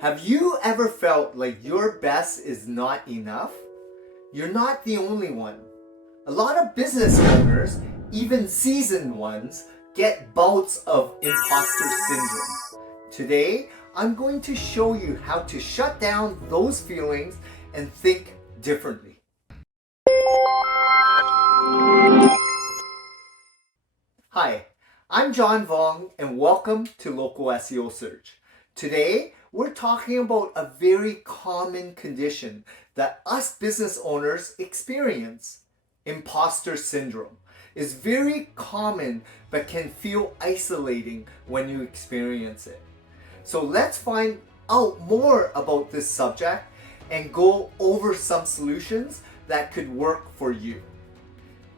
Have you ever felt like your best is not enough? You're not the only one. A lot of business owners, even seasoned ones, get bouts of imposter syndrome. Today, I'm going to show you how to shut down those feelings and think differently. Hi, I'm John Vong and welcome to Local SEO Search. Today, we're talking about a very common condition that us business owners experience. Imposter syndrome is very common but can feel isolating when you experience it. So let's find out more about this subject and go over some solutions that could work for you.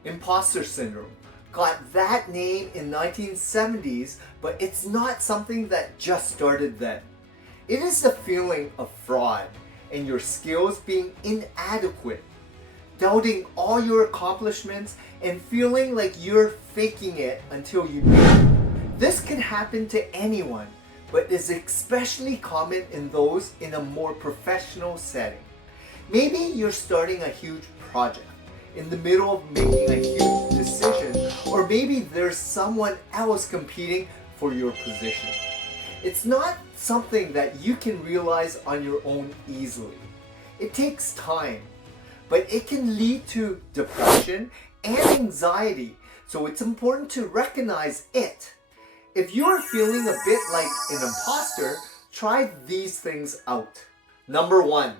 Imposter syndrome got that name in 1970s, but it's not something that just started then. It is the feeling of fraud and your skills being inadequate, doubting all your accomplishments and feeling like you're faking it until you make it. This can happen to anyone, but is especially common in those in a more professional setting. Maybe you're starting a huge project, in the middle of making a huge decision, or maybe there's someone else competing for your position. It's not something that you can realize on your own easily. It takes time, but it can lead to depression and anxiety, so it's important to recognize it. If you're feeling a bit like an imposter, try these things out. Number 1,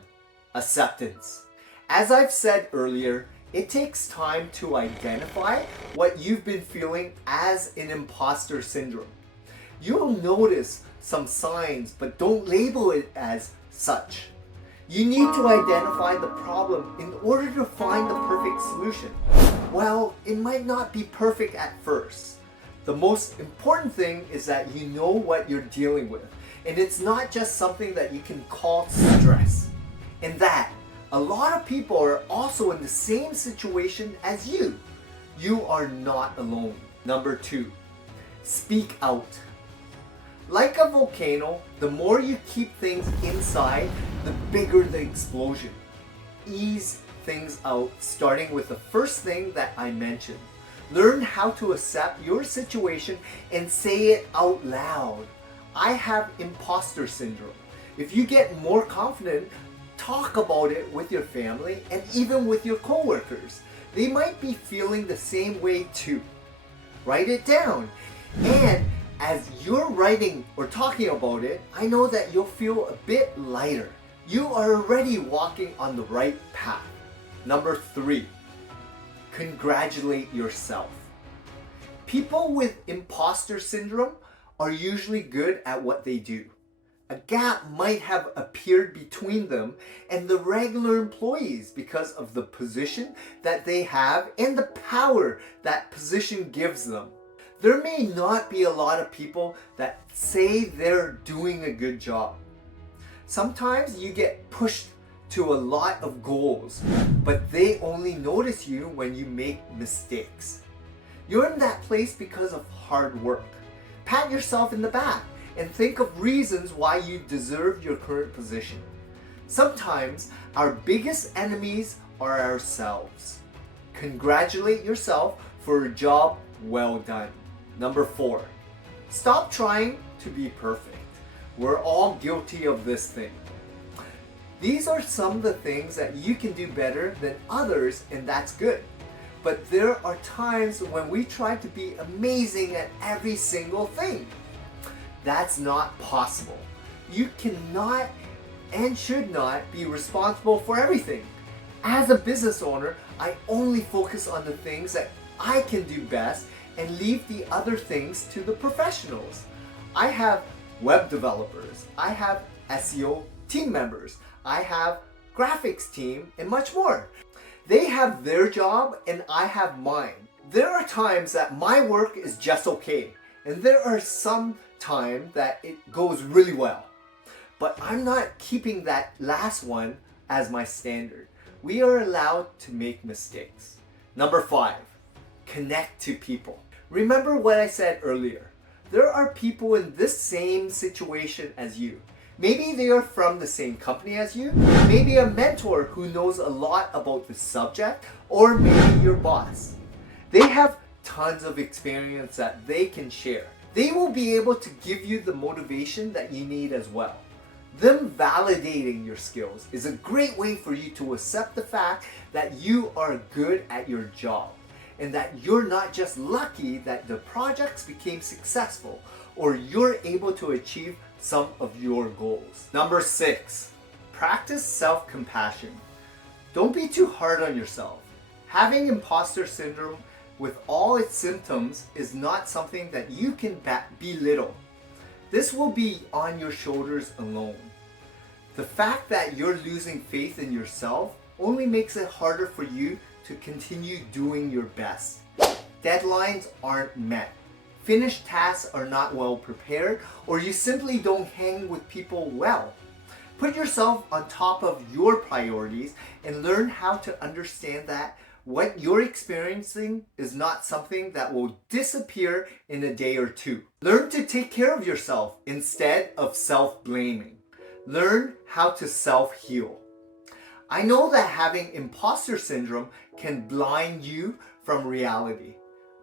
acceptance. As I've said earlier, it takes time to identify what you've been feeling as an imposter syndrome. You'll notice some signs, but don't label it as such. You need to identify the problem in order to find the perfect solution. Well, it might not be perfect at first. The most important thing is that you know what you're dealing with, and it's not just something that you can call stress. And that a lot of people are also in the same situation as you. You are not alone. Number 2, speak out. Like a volcano, the more you keep things inside, the bigger the explosion. Ease things out, starting with the first thing that I mentioned. Learn how to accept your situation and say it out loud. I have imposter syndrome. If you get more confident, talk about it with your family and even with your coworkers. They might be feeling the same way too. Write it down. And as you're writing or talking about it, I know that you'll feel a bit lighter. You are already walking on the right path. Number 3, congratulate yourself. People with imposter syndrome are usually good at what they do. A gap might have appeared between them and the regular employees because of the position that they have and the power that position gives them. There may not be a lot of people that say they're doing a good job. Sometimes you get pushed to a lot of goals, but they only notice you when you make mistakes. You're in that place because of hard work. Pat yourself in the back and think of reasons why you deserve your current position. Sometimes our biggest enemies are ourselves. Congratulate yourself for a job well done. Number 4, stop trying to be perfect. We're all guilty of this thing. These are some of the things that you can do better than others, and that's good. But there are times when we try to be amazing at every single thing. That's not possible. You cannot and should not be responsible for everything. As a business owner, I only focus on the things that I can do best and leave the other things to the professionals. I have web developers, I have SEO team members, I have graphics team, and much more. They have their job and I have mine. There are times that my work is just okay, and there are some times that it goes really well. But I'm not keeping that last one as my standard. We are allowed to make mistakes. Number 5, connect to people. Remember what I said earlier. There are people in this same situation as you. Maybe they are from the same company as you, maybe a mentor who knows a lot about the subject, or maybe your boss. They have tons of experience that they can share. They will be able to give you the motivation that you need as well. Them validating your skills is a great way for you to accept the fact that you are good at your job and that you're not just lucky that the projects became successful or you're able to achieve some of your goals. Number 6, practice self-compassion. Don't be too hard on yourself. Having imposter syndrome with all its symptoms is not something that you can belittle. This will be on your shoulders alone. The fact that you're losing faith in yourself only makes it harder for you to continue doing your best. Deadlines aren't met. Finished tasks are not well prepared, or you simply don't hang with people well. Put yourself on top of your priorities and learn how to understand that what you're experiencing is not something that will disappear in a day or two. Learn to take care of yourself instead of self-blaming. Learn how to self-heal. I know that having imposter syndrome can blind you from reality,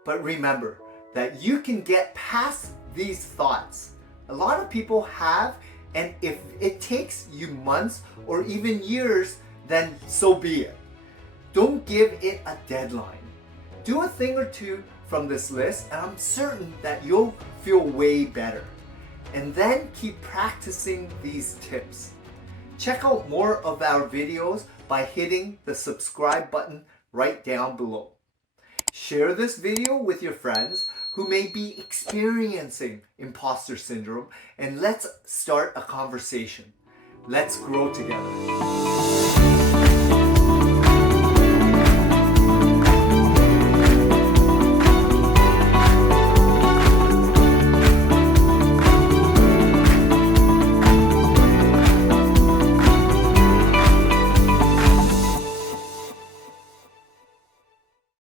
but remember that you can get past these thoughts. A lot of people have, and if it takes you months or even years, then so be it. Don't give it a deadline. Do a thing or two from this list and I'm certain that you'll feel way better. And then keep practicing these tips. Check out more of our videos by hitting the subscribe button right down below. Share this video with your friends who may be experiencing imposter syndrome and let's start a conversation. Let's grow together.